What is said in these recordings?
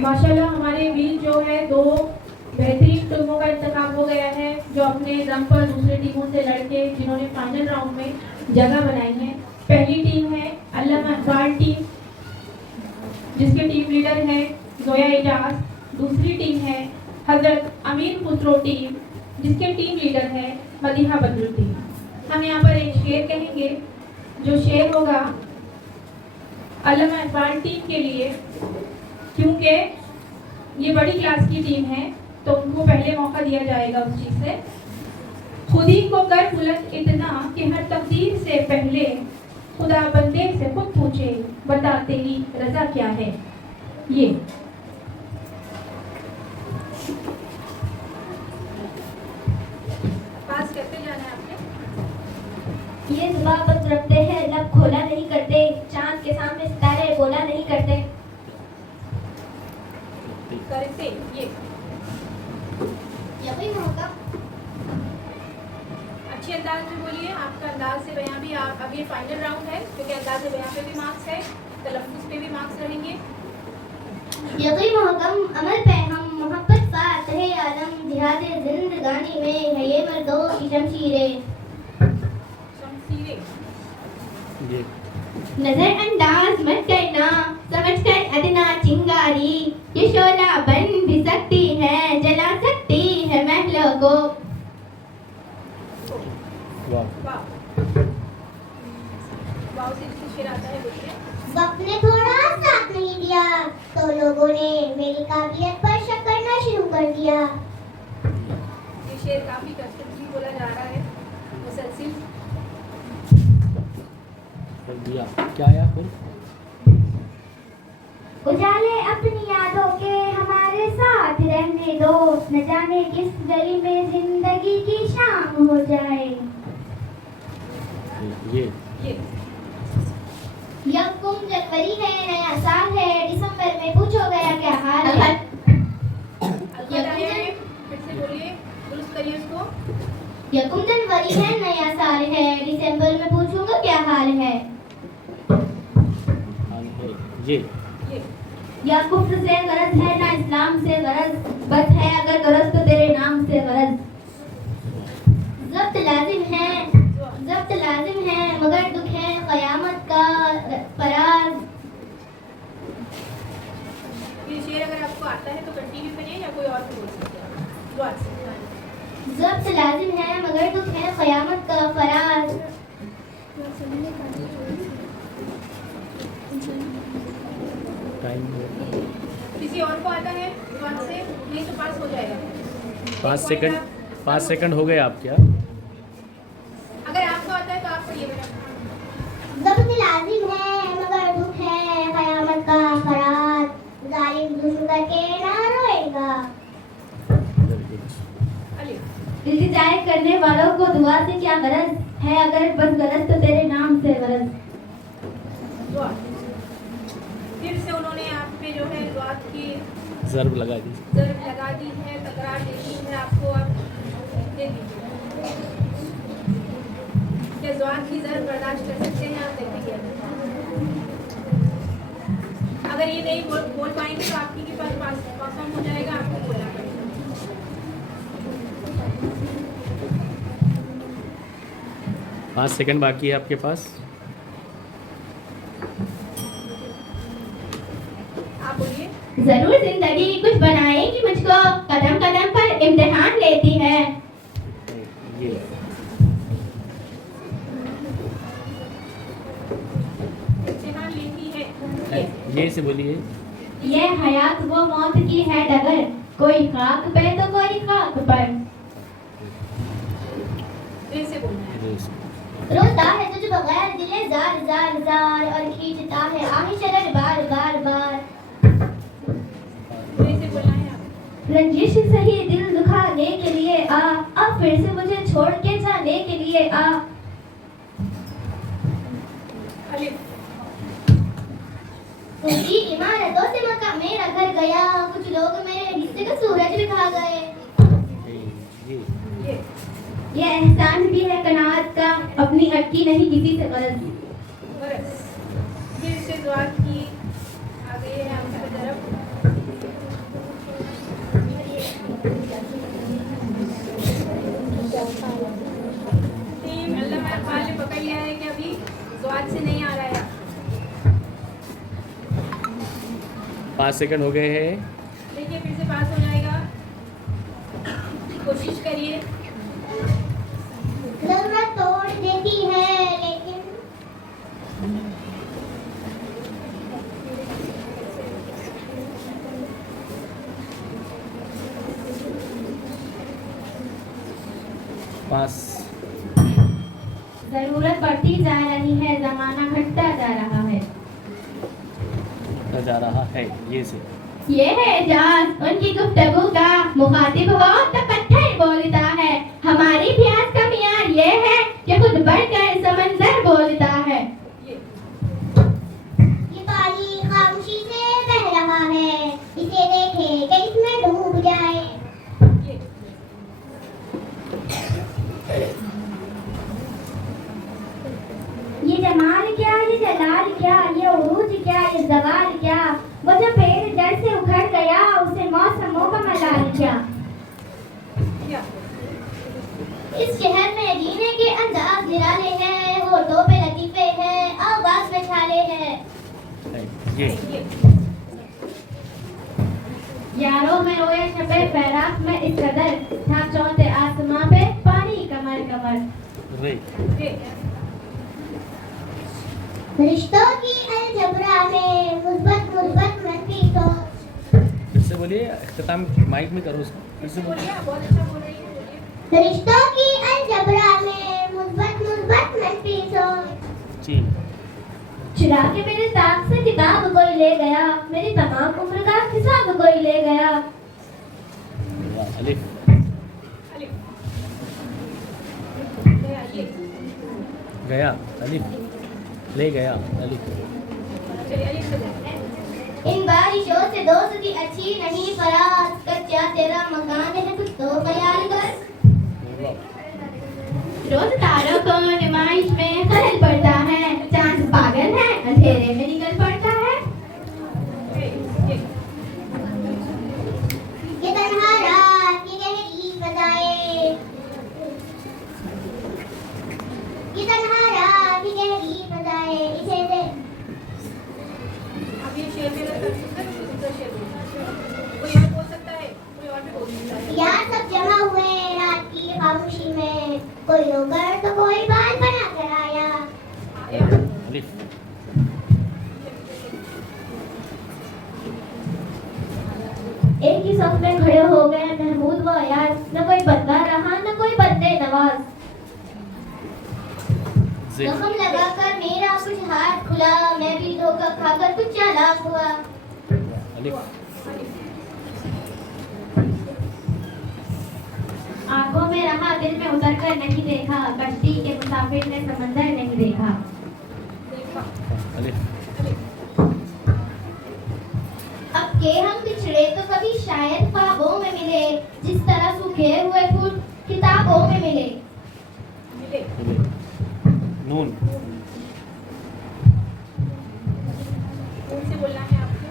माशाल्लाह हमारे बीच जो है दो बेहतरीन टीमों का इंतखाब हो गया है जो अपने दम पर दूसरे टीमों से लड़के जिन्होंने फाइनल राउंड में जगह बनाई है। पहली टीम है अल्लामा इकबाल टीम जिसके टीम लीडर है जोया एजाज। दूसरी टीम है हजरत अमीर खुसरो टीम जिसके टीम लीडर है मदीहा बदरुद्दीन। हम यहाँ पर एक शेर कहेंगे जो शेर होगा अल्लामा इकबाल टीम के लिए, क्योंकि ये बड़ी क्लास की टीम है तो उनको पहले मौका दिया जाएगा उस चीज़ से। खुद ही को कर बुलंद इतना कि हर तकदीर से पहले खुदा बंदे से खुद पूछे बता तेरी रजा क्या है। ये पास करते जाना है आपने। ये जुबान बंद रखते हैं, लब खोला नहीं करते, चांद के सामने सितारे बोला नहीं करते। करते ये यही होगा। अच्छे अंदाज में बोलिए, आपका अंदाज से बयां भी आप अब ये फाइनल राउंड है क्योंकि अंदाज से बयां पे भी मार्क्स है, तलफ्फुज़ पे भी मार्क्स रहेंगे। यही महकम अमल पे हम मोहब्बत फातहे आलम जिहाद जिंदगानी में है ये मर्दों की शमशीरें। नजरअंदाज मत करना समझ कर अदना चिंगारी, ये शोला बन भी सकती है जला सकती है महलों को। वक्त ने थोड़ा साथ नहीं दिया तो लोगों ने मेरी काबिलियत पर शक करना शुरू कर दिया। ये शेर काफी कंस्ट्रक्टिव बोला जा रहा है मुसलसिल। क्या आया फिर? उजाले अपनी यादों के हमारे साथ रहने दो, न जाने किस गली में जिंदगी की शाम हो जाए। ये यकम जनवरी है, नया साल है, दिसंबर में पूछो गया क्या हाल है। फिर से बोलिए, दुरुस्त करिए उसको। यकम जनवरी है, नया साल है, दिसंबर में पूछूंगा क्या हाल है। ये या कुफ्र से गरज है ना इस्लाम से गरज, बस है अगर गरज तो तेरे नाम से गरज। जब्त लाजिम है मगर दुख है क़यामत का फराज। ये शेर अगर आपको आता है तो कंटिन्यू करिए या कोई और भी बोल सकते हैं। जब्त लाजिम है मगर दुख है क़यामत का फराज। किसी और को आता है दुकान से, नहीं तो पास हो जाएगा। 5 सेकंड हो गए आप क्या? अगर आपको आता है तो आप पढ़िए। जब्त लाजिम है मगर दुख है क़यामत का फराज, जालिम जुल्म करके ना रोएगा। इल्तिजाए करने वालों को दुआ से क्या गरज है अगर बस गरज तो तेरे नाम से गरज। फिर से उन्होंने आप पे जो है दुआ की ज़र्ब लगा दी है, तकरार दे दी है आपको। आप दे दीजिए क्या ज़ुआत की ज़र्ब बर्दाश्त कर सकते हैं? आप देखेंगे अगर ये नहीं बोल पाएंगे तो आपकी के पास पास ऑन हो जाएगा, आपको बोलना पड़ेगा। 5 सेकंड बाकी है आपके पास। आप बोलिए। जरूर जिंदगी कुछ बनाएगी मुझको, कदम कदम पर इम्तिहान लेती है। ये इम्तिहान लेती है। ये से बोलिए। ये हयात वो मौत की है डगर, कोई खाक पे तो कोई खाक पर। फिर से बोलना है। रोता है तुझ बगैर दिले जार जार जार, और खींचता है आही शरर बार बार बार। फिर से बोलना है आप। रंजिश सही दिल दुखाने के लिए आ, अब फिर से मुझे छोड़ के जाने के लिए आ। ऊंची इमारतों से मक्का मेरा घर गया, कुछ लोग मेरे हिस्से का सूरज भी खा गए। ये एहसान भी है कनात का, अपनी अटकी नहीं किसी से गरज। फिर से दुआ की आ गई है आपकी तरफ। 5 सेकंड हो गए हैं। देखिए फिर से पास हो जाएगा, कोशिश करिए। जरूरत तोड़ देती है लेकिन पास जरूरत बढ़ती जा रही है, जमाना घटता जा रहा है। जा रहा है ये से। ये है एजाज उनकी गुफ्तगू का, मुखातिब हो तो पत्थर बोलता है। हमारी प्यास का मियार ये है कि खुद बढ़कर समंदर बोलता है। ये पानी खामोशी से बह रहा है, इसे देखे कि इसमें डूब जाए। ये जमाल क्या, ये जलाल क्या, ये उरूज क्या, ये जवाल क्या, वो जो पेड़ जड़ से उखड़ गया उसे मौसमों का मलाल क्या। इस शहर में जीने के अंदाज निराले हैं, होठों पे लतीफे हैं, आवाज में छाले हैं। ये यारों में रोए शबे फैराक में इस कदर था, चौथे आसमां पे पानी कमर कमर। रे रिश्तों की अलजबरा में मुस्बत मुस्बत मनफी सोच। फिर से बोलिए, इख्तिताम माइक में करो उसको। फिर से बोलिए। बोलिए, बहुत अच्छा बोल रही है, बोलिए। रिश्तों की अलजबरा में मुस्बत मुस्बत मनफी सोच। जी। चुरा के मेरे ताक से किताब कोई ले गया, मेरी तमाम उम्र का हिसाब कोई ले गया। वाह, अलिफ। अलिफ। ये। गया अलिफ, ले गया अलिफ। चलिए अलिफ से बोलिए। इन बारिशों से दोस्ती अच्छी नहीं फराज, कच्चा तेरा मकान है कुछ तो ख्याल कर। रोज तारों को नुमाइश में खलल पड़ता है, चांद पागल है अंधेरे में निकल पड़ता है। ये। ये तन्हा रात की गहरी फजाएं, ये तन्हा रात की गहरी फजाएं, इसे दे। अब ये शेर मेरा कर सकता है, दूसरा शेर बोलिए। कोई और बोल सकता है, कोई और भी बोल सकता है। यार सब जमा हुए रात की खामोशी में, कोई रोकर तो कोई बात बना कर आया। अलिफ। एक ही सफ में खड़े हो गए महमूद व अयाज, न कोई बंदा रहा न कोई बंदे नवाज। जिद। जख्म लगाकर मेरा कुछ हाथ खुला, मैं भी धोखा खाकर कुछ चालाक हुआ। अलिफ। आंखों में रहा दिल में उतर कर नहीं देखा, कश्ती के मुसाफिर ने समंदर नहीं देखा। अलिफ। अब के हम बिछड़े तो कभी शायद ख्वाबों में मिले, जिस तरह सूखे हुए फूल किताबों में मिले। मिले। मिले। नून। कौन से बोलना है आपको?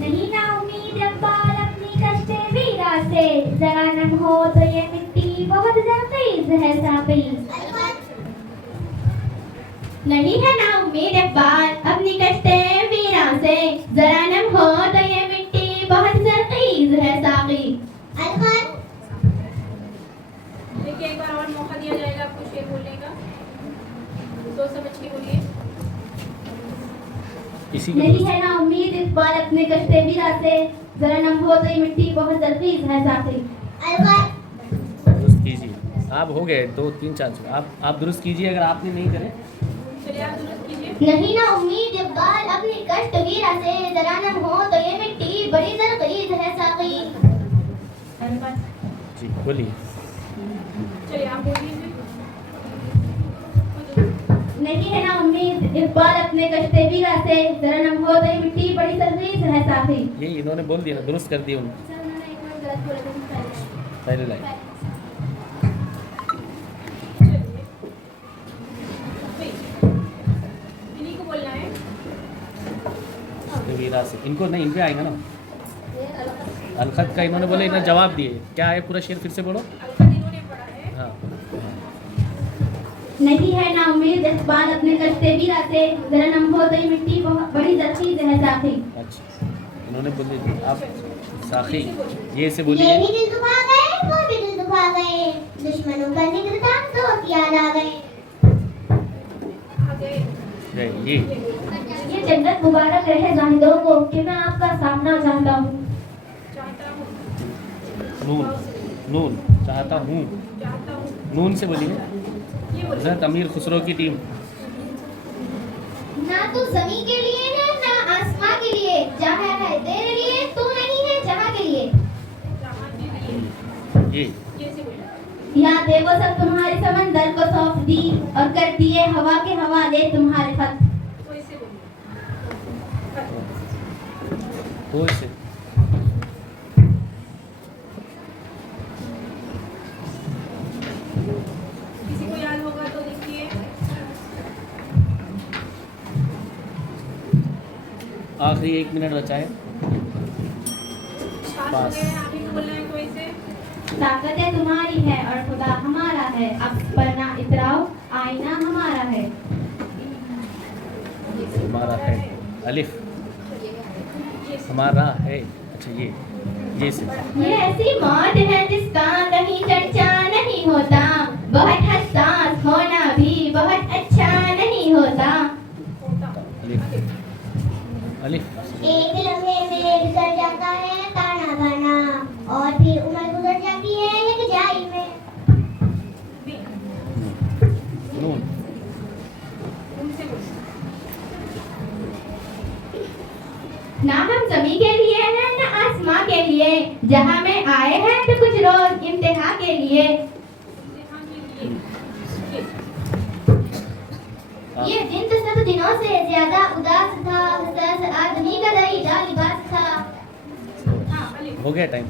नहीं ना उम्मीद अब्बाल अपनी कश्ते वीरा से, जरा नम हो तो ये मिट्टी बहुत ज़रख़ीज़ है साक़ी। नहीं है ना उम्मीद अब्बाल अपनी कश्ते वीरा से, जरा नम हो तो ये मिट्टी बहुत ज़रख़ीज़ है साक़ी। देखिए एक बार और मौका दिया जाएगा आपको शेर बोलने का, सोच समझ के बोलिए। इसी नहीं है ना उम्मीद इस बार अपने कश्ते वीरा से, जरा नम हो तो ये मिट्टी बहुत ज़रख़ीज़ है साक़ी। दुरुस्त कीजिए। आप हो गए 2-3 चांस। आप दुरुस्त कीजिए, अगर आपने नहीं करे। चलिए आप दुरुस्त कीजिए। नहीं ना उम्मीद इक़बाल अपनी कश्त वीरा से, जरा नम हो तो ये मिट्टी बड़ी ज़रख़ीज़ है साक़ी। जी बोलिए। चलिए आप बोलिए। नहीं है ना उम्मीद इक़बाल अपने कश्ते वीरा से, जरा नम हो तो ये मिट्टी बड़ी ज़रख़ीज़ है साक़ी। ये इन्होंने बोल दिया, दुरुस्त कर दिया उन्होंने। सर उन्होंने एक बार गलत बोला था पहले लाइन। चलिए इन्हीं को बोलना है। वीरा से इनको नहीं, इन पे आएगा ना। अलखत का इन्होंने बोले, इन्होंने जवाब दिए। क्या है पूरा शेर फिर से बोलो। अलखत इन्होंने पढ़ा है। हाँ। नहीं है ना उम्मीद इक़बाल अपने कश्ते वीरा से, जरा नम हो तो ये मिट्टी बहुत बड़ी ज़रख़ीज़ है साक़ी। अच्छा इन्होंने बोली आप साखी ये से ये बोलिए भी दिल दुखा गए, वो भी दिल दुखा गए, दुश्मनों का जिक्र था तो याद आ गए। ये जन्नत मुबारक रहे जाहिदों को कि मैं आपका सामना चाहता हूँ। नून नून चाहता हूँ, नून से बोलिए। हज़रत अमीर खुसरो की टीम ना तू जमी के लिए है ना आसमां के लिए, जहाँ है तेरे लिए तू नहीं है जहाँ के लिए। ये यहाँ थे वो सब तुम्हारे समंदर को सौंप दी और कर दिए हवा के हवाले तुम्हारे खत। तो इसे किसी को याद होगा तो देखिए। आखिरी 1 मिनट बचा है। पास हो गए, आप ही को बोलना है कोई से। ताकतें तुम्हारी है और खुदा हमारा है, अब पर ना इतराओ आईना हमारा है। हमारा है अलिफ, हमारा है। अच्छा ये से ये ऐसी मौत है जिसका कहीं चर्चा नहीं होता, बहुत हसास होना भी बहुत अच्छा नहीं होता। अलिफ अलिफ एक लम्हे में गुजर जाता है ताना बाना, और फिर उम्र गुजर जाती है एक जाई में। नून ना हम जमी के लिए हैं ना आसमां के लिए, जहां में आए हैं तो कुछ रोज इम्तिहान के लिए। ये दिन तो सब दिनों से ज्यादा उदास था, हसस आदमी का दईदा लिबास था। हो गया टाइम।